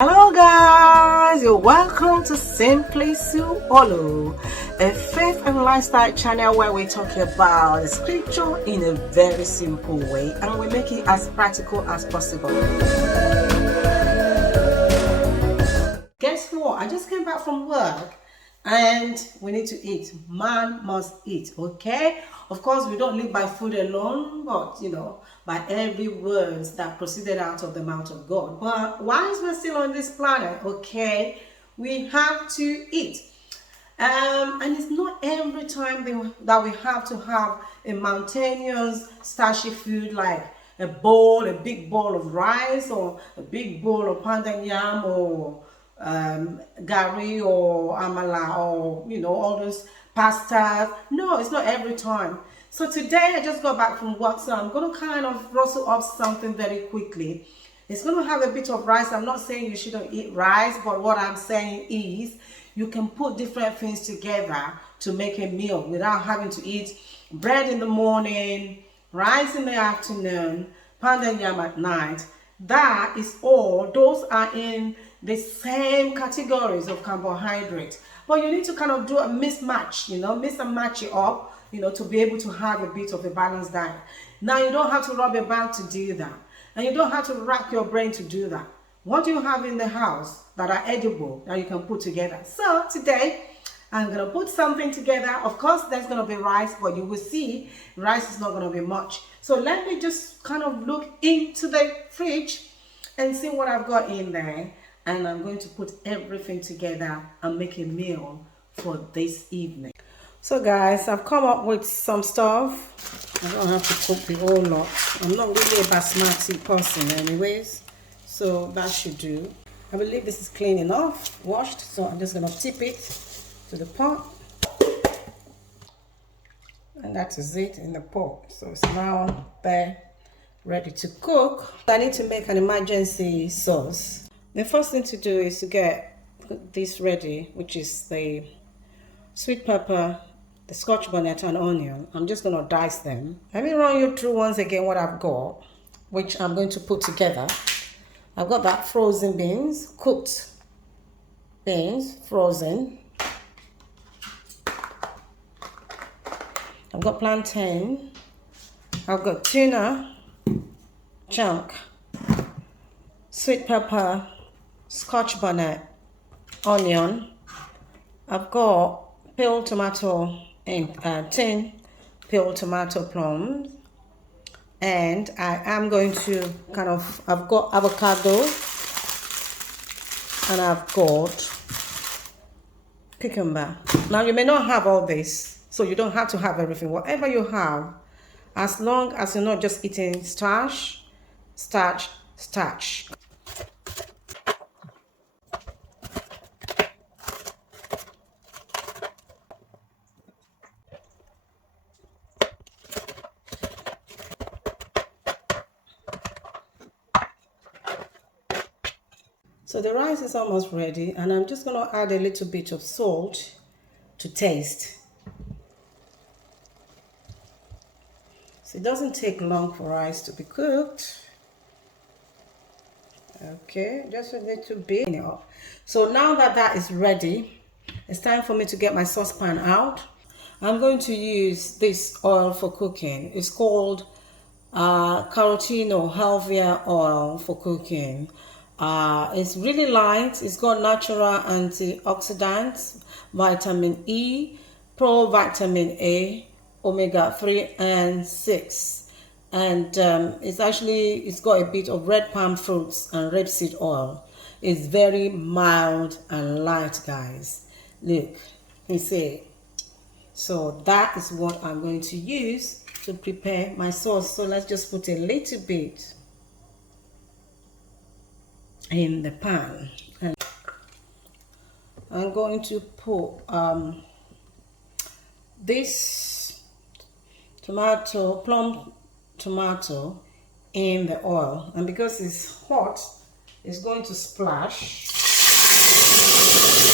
Hello guys, you're welcome to Simply Suolo, a faith and lifestyle channel where we talk about the scripture in a very simple way and we make it as practical as possible. Guess what? I just came back from work and we need to eat. Man must eat, okay? Of course, we don't live by food alone, but by every word that proceeded out of the mouth of God. But whilst we're still on this planet, okay, we have to eat. And it's not every time that we have to have a mountainous, starchy food like a big bowl of rice or a big bowl of pounded yam or gari or amala or all those pastas. No, it's not every time. So today I just got back from work, so I'm going to kind of rustle up something very quickly. It's going to have a bit of rice. I'm not saying you shouldn't eat rice, but what I'm saying is you can put different things together to make a meal without having to eat bread in the morning, rice in the afternoon, pounded yam at night. That is all. Those are in the same categories of carbohydrates. But you need to kind of do a mismatch, mix and match it up, to be able to have a bit of a balanced diet. Now, you don't have to rub your back to do that. And you don't have to rack your brain to do that. What do you have in the house that are edible that you can put together? So today, I'm going to put something together. Of course, there's going to be rice, but you will see rice is not going to be much. So let me just kind of look into the fridge and see what I've got in there. And I'm going to put everything together and make a meal for this evening. So guys, I've come up with some stuff. I don't have to cook the whole lot. I'm not really a basmati person anyways, so that should do. I believe this is clean enough, washed, so I'm just gonna tip it to the pot. And that is it in the pot. So it's now there, ready to cook. I need to make an emergency sauce. The first thing to do is to get this ready, which is the sweet pepper, the scotchbonnet and onion. I'm just going to dice them. Let me run you through once again what I've got, which I'm going to put together. I've got that frozen beans, cooked beans, frozen. I've got plantain. I've got tuna, chunk, sweet pepper, scotchbonnet, onion. I've got peeled tomato and tin peeled tomato plums, and I am going to I've got avocado and I've got cucumber. Now you may not have all this, so you don't have to have everything. Whatever you have, as long as you're not just eating starch. So the rice is almost ready, and I'm just going to add a little bit of salt to taste. So it doesn't take long for rice to be cooked. Okay, just a little bit. So now that that is ready, it's time for me to get my saucepan out. I'm going to use this oil for cooking. It's called Carotino Healthier oil for cooking. It's really light. It's got natural antioxidants, vitamin E, pro-vitamin A, omega-3 and 6. And it's got a bit of red palm fruits and rapeseed oil. It's very mild and light, guys. Look, you see. So that is what I'm going to use to prepare my sauce. So let's just put a little bit in the pan, and I'm going to put this plum tomato in the oil, and because it's hot, it's going to splash.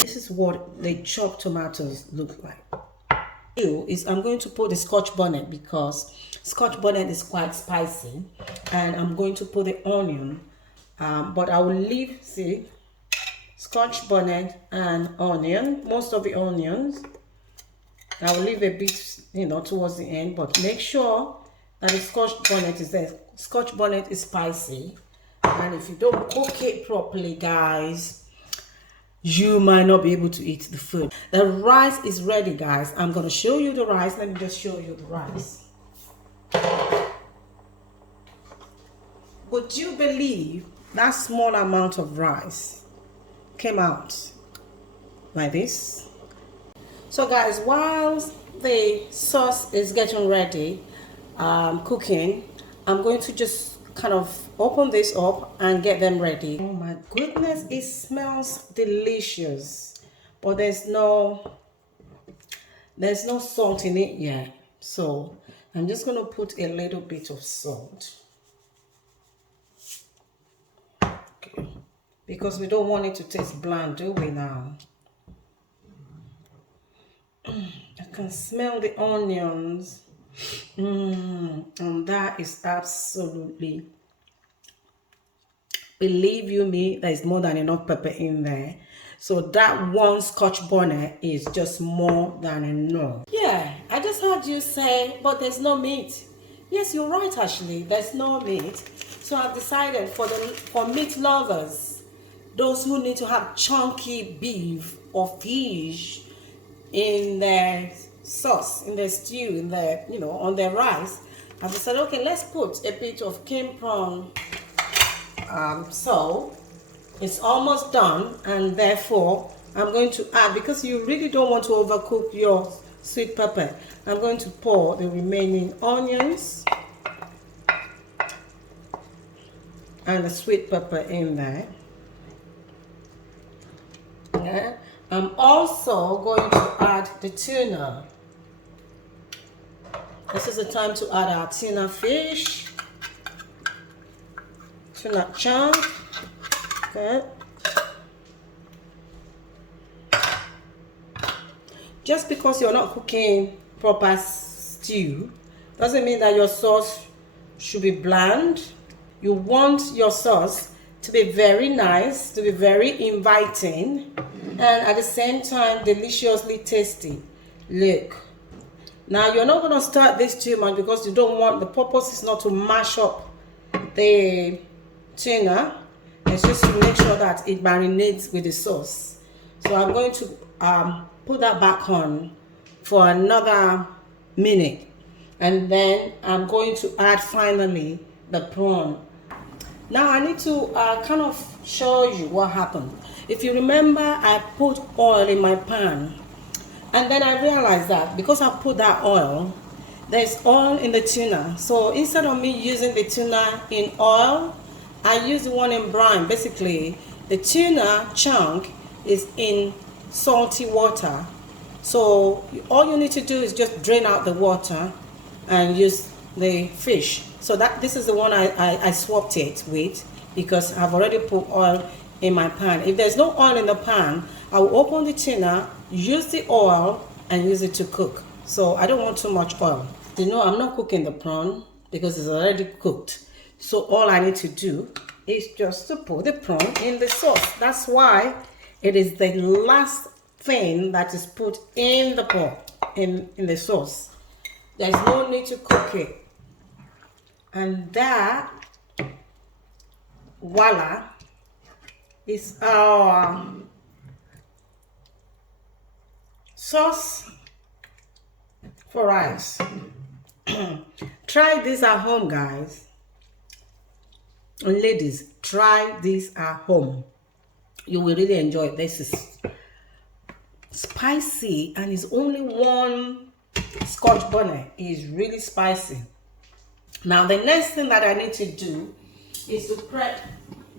This is what the chopped tomatoes look like. I'm going to put the scotchbonnet because scotchbonnet is quite spicy, and I'm going to put the onion. But I will leave, see, scotch bonnet and onion, most of the onions. I will leave a bit, you know, towards the end, but make sure that the scotch bonnet is there. Scotch bonnet is spicy, and if you don't cook it properly, guys, you might not be able to eat the food. The rice is ready, guys. I'm going to show you the rice. Let me just show you the rice. Would you believe that small amount of rice came out like this? So guys, while the sauce is getting ready, cooking, I'm going to just kind of open this up and get them ready. Oh my goodness, it smells delicious, but there's no salt in it yet. So I'm just going to put a little bit of salt. Okay. Because we don't want it to taste bland, do we now? I can smell the onions. And that is absolutely, believe you me, there is more than enough pepper in there. So that one scotch bonnet is just more than enough. Yeah, I just heard you say, but there's no meat. Yes, you're right, Ashley. There's no meat. So I've decided for meat lovers, those who need to have chunky beef or fish in their sauce, in their stew, in their, you know, on their rice, I've decided, okay, let's put a bit of king prawn. So it's almost done, and therefore I'm going to add, because you really don't want to overcook your sweet pepper, I'm going to pour the remaining onions and the sweet pepper in there. Yeah. I'm also going to add the tuna. This is the time to add our tuna fish, tuna chunk. Okay. Just because you're not cooking proper stew doesn't mean that your sauce should be bland. You want your sauce to be very nice, to be very inviting, and at the same time deliciously tasty. Look, now you're not going to start this too much because you don't want, the purpose is not to mash up the tuna. It's just to make sure that it marinates with the sauce. So I'm going to put that back on for another minute, and then I'm going to add finally the prawn. Now I need to kind of show you what happened. If you remember, I put oil in my pan, and then I realized that because I put that oil, there's oil in the tuna. So instead of me using the tuna in oil, I use the one in brine. Basically, the tuna chunk is in salty water. So all you need to do is just drain out the water and use the fish. So this is the one I swapped it with, because I've already put oil in my pan. If there's no oil in the pan, I will open the tuna, use the oil, and use it to cook. So I don't want too much oil. You know, I'm not cooking the prawn because it's already cooked. So all I need to do is just to put the prawn in the sauce. That's why it is the last thing that is put in the pot, in the sauce. There's no need to cook it. And that, voila, is our sauce for rice. Try this at home, guys. And ladies, try this at home. You will really enjoy it. This is spicy, and it's only one scotch bonnet. It's really spicy. Now the next thing that I need to do is to prep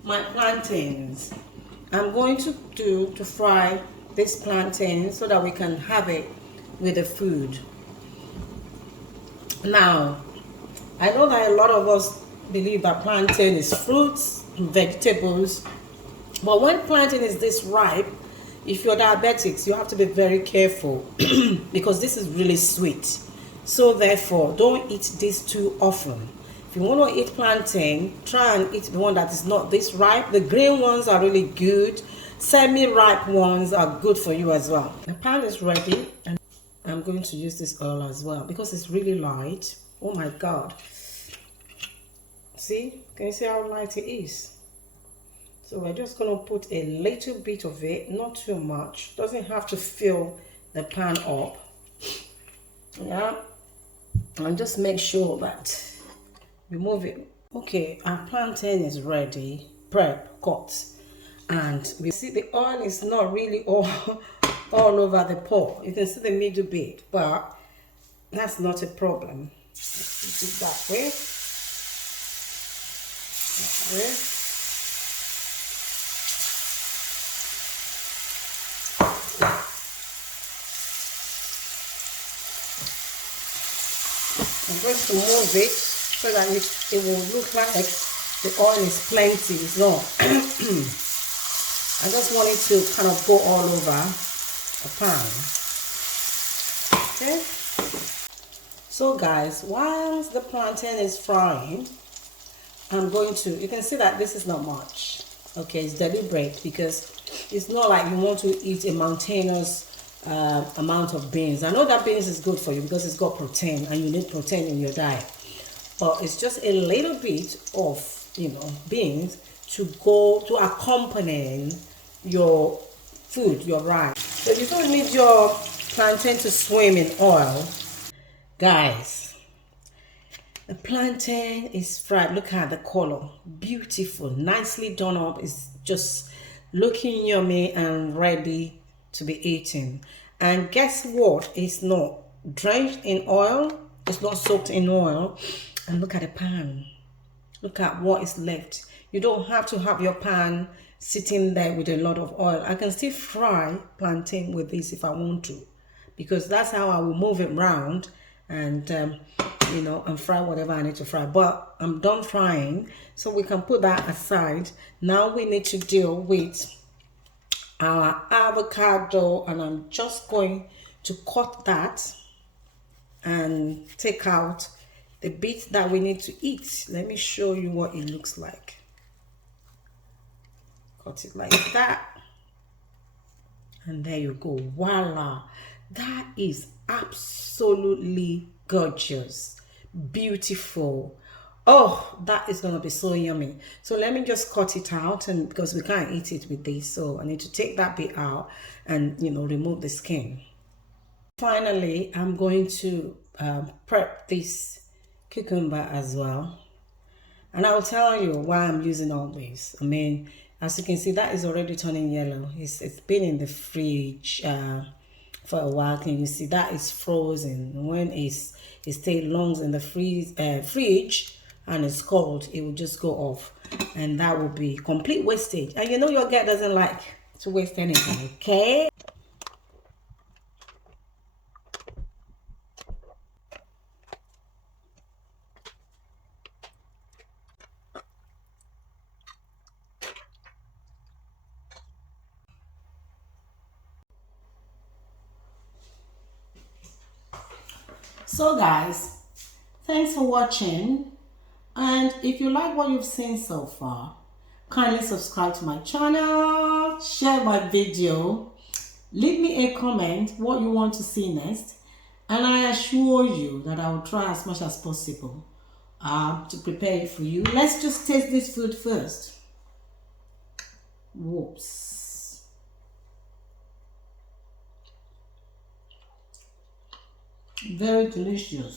my plantains. I'm going to fry this plantain so that we can have it with the food. Now, I know that a lot of us believe that plantain is fruits and vegetables, but when plantain is this ripe, if you're diabetics, you have to be very careful because this is really sweet. So therefore, don't eat this too often. If you want to eat plantain, try and eat the one that is not this ripe. The green ones are really good, Semi-ripe ones are good for you as well. The pan is ready, and I'm going to use this oil as well because it's really light. Oh my God. See, can you see how light it is? So we're just going to put a little bit of it, not too much. Doesn't have to fill the pan up. Yeah, and just make sure that we move it. Okay, our plantain is ready, prep, cut, and we see the oil is not really all over the pot. You can see the middle bit, but that's not a problem. Let's do it that way. Okay. I'm going to move it so that it will look like the oil is plenty. It's not. I just want it to kind of go all over the pan. Okay. So guys, whilst the plantain is frying, I'm going to, you can see that this is not much. Okay, it's deliberate because it's not like you want to eat a mountainous amount of beans. I know that beans is good for you because it's got protein and you need protein in your diet, but it's just a little bit of, you know, beans to go to accompany your food, your rice. So you don't need your plantain to swim in oil. Guys, the plantain is fried. Look at the color, beautiful, nicely done up. It's just looking yummy and ready to be eaten. And guess what? It's not drenched in oil. It's not soaked in oil. And look at the pan. Look at what is left. You don't have to have your pan sitting there with a lot of oil. I can still fry plantain with this if I want to, because that's how I will move it around and you know, and fry whatever I need to fry. But I'm done frying, so we can put that aside. Now we need to deal with our avocado, and I'm just going to cut that and take out the bit that we need to eat. Let me show you what it looks like. Cut it like that, and there you go. Voila, that is absolutely gorgeous, beautiful. Oh, that is gonna be so yummy. So let me just cut it out, and because we can't eat it with this, so I need to take that bit out and, you know, remove the skin. Finally, I'm going to prep this cucumber as well, and I'll tell you why I'm using all this. I mean, as you can see, that is already turning yellow. It's been in the fridge for a while. Can you see that is frozen? When it stays long in the fridge and it's cold, it will just go off, and that will be complete wastage. And you know your girl doesn't like to waste anything. Okay. So guys, thanks for watching, and if you like what you've seen so far, kindly subscribe to my channel, share my video, leave me a comment what you want to see next, and I assure you that I will try as much as possible to prepare it for you. Let's just taste this food first. Whoops. Very delicious.